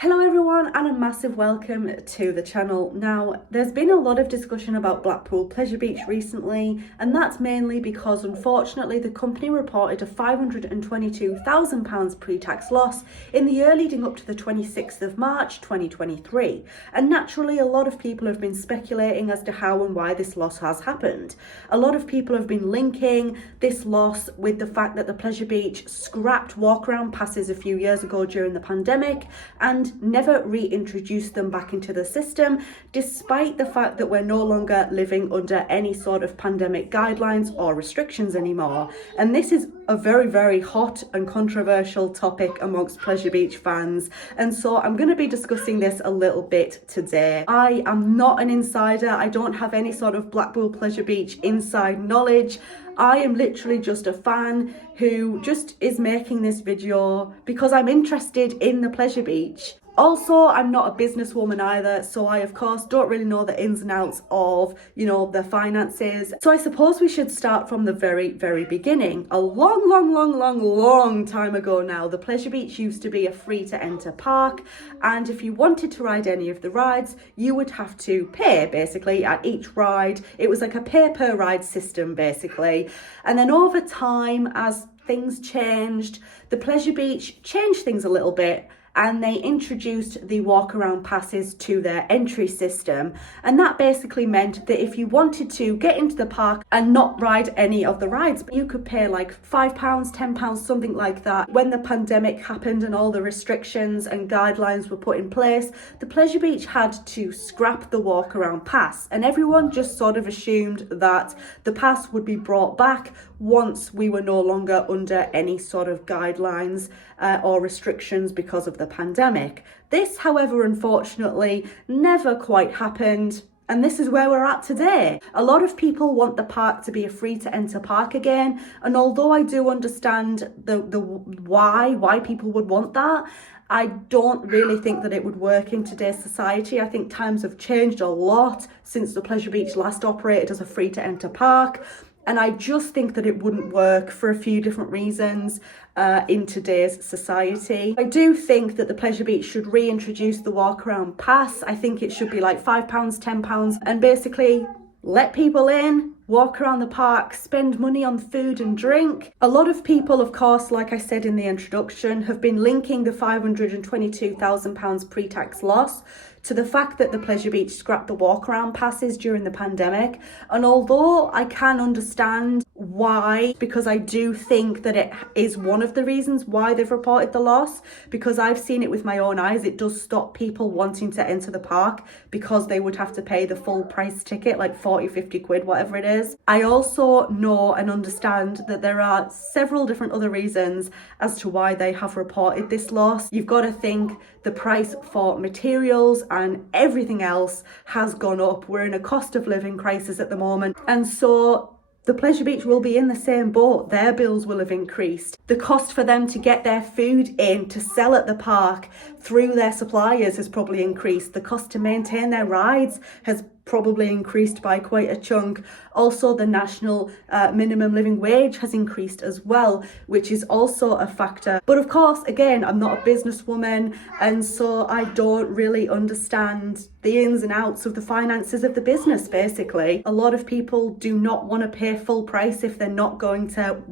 Hello everyone and a massive welcome to the channel. Now, there's been a lot of discussion about Blackpool Pleasure Beach recently, and that's mainly because unfortunately the company reported a £522,000 pre-tax loss in the year leading up to the 26th of March 2023. And naturally a lot of people have been speculating as to how and why this loss has happened. A lot of people have been linking this loss with the fact that the Pleasure Beach scrapped walk-around passes a few years ago during the pandemic and never reintroduced them back into the system, despite the fact that we're no longer living under any sort of pandemic guidelines or restrictions anymore. And this is a very hot and controversial topic amongst Pleasure Beach fans, and so I'm going to be discussing this a little bit today. I am not an insider. I don't have any sort of Blackpool Pleasure Beach inside knowledge. I am literally just a fan who just is making this video because I'm interested in the Pleasure Beach. Also, I'm not a businesswoman either, so I of course don't really know the ins and outs of, the finances. So I suppose we should start from the very beginning. A long time ago now, the Pleasure Beach used to be a free to enter park, and if you wanted to ride any of the rides, you would have to pay basically at each ride. It was like a pay per ride system basically. And then over time, as things changed, the Pleasure Beach changed things a little bit, and they introduced the walk around passes to their entry system. And that basically meant that if you wanted to get into the park and not ride any of the rides, you could pay like £5, £10, something like that. When the pandemic happened and all the restrictions and guidelines were put in place, the Pleasure Beach had to scrap the walk around pass, and everyone just sort of assumed that the pass would be brought back once we were no longer under any sort of guidelines or restrictions because of the pandemic. This, however, unfortunately, never quite happened. And this is where we're at today. A lot of people want the park to be a free to enter park again. And although I do understand the why people would want that, I don't really think that it would work in today's society. I think times have changed a lot since the Pleasure Beach last operated as a free to enter park. And I just think that it wouldn't work for a few different reasons in today's society. I do think that the Pleasure Beach should reintroduce the walk around pass. I think it should be like £5, £10, and basically let people in, walk around the park, spend money on food and drink. A lot of people, of course, like I said in the introduction, have been linking the £522,000 pre-tax loss to the fact that the Pleasure Beach scrapped the walk-around passes during the pandemic. And although I can understand why, because I do think that it is one of the reasons why they've reported the loss, because I've seen it with my own eyes, it does stop people wanting to enter the park because they would have to pay the full price ticket, like 40, 50 quid, whatever it is. I also know and understand that there are several different other reasons as to why they have reported this loss. You've got to think the price for materials and everything else has gone up. We're in a cost of living crisis at the moment, and so the Pleasure Beach will be in the same boat. Their bills will have increased. The cost for them to get their food in to sell at the park through their suppliers has probably increased. The cost to maintain their rides has probably increased by quite a chunk. Also, the national minimum living wage has increased as well, which is also a factor. But of course, again, I'm not a businesswoman, and so I don't really understand the ins and outs of the finances of the business, basically. A lot of people do not want to pay full price if they're not going to,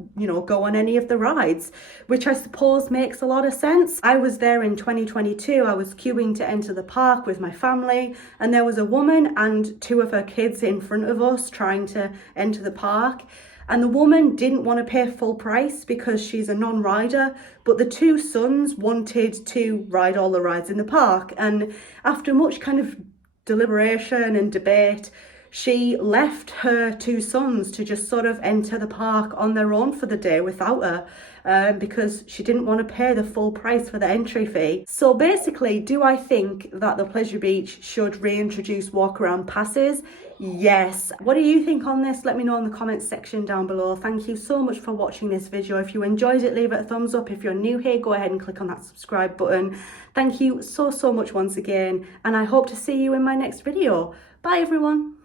go on any of the rides, which I suppose makes a lot of sense. I was there in 2022. I was queuing to enter the park with my family, and there was a woman and two of her kids in front of us trying to enter the park. And the woman didn't want to pay full price because she's a non-rider, but the two sons wanted to ride all the rides in the park. And after much kind of deliberation and debate, she left her two sons to just sort of enter the park on their own for the day without her, because she didn't want to pay the full price for the entry fee. So basically, do I think that the Pleasure Beach should reintroduce walk around passes? Yes. What do you think on this? Let me know in the comments section down below. Thank you so much for watching this video. If you enjoyed it, leave it a thumbs up. If you're new here, go ahead and click on that subscribe button. Thank you so much once again, and I hope to see you in my next video. Bye everyone.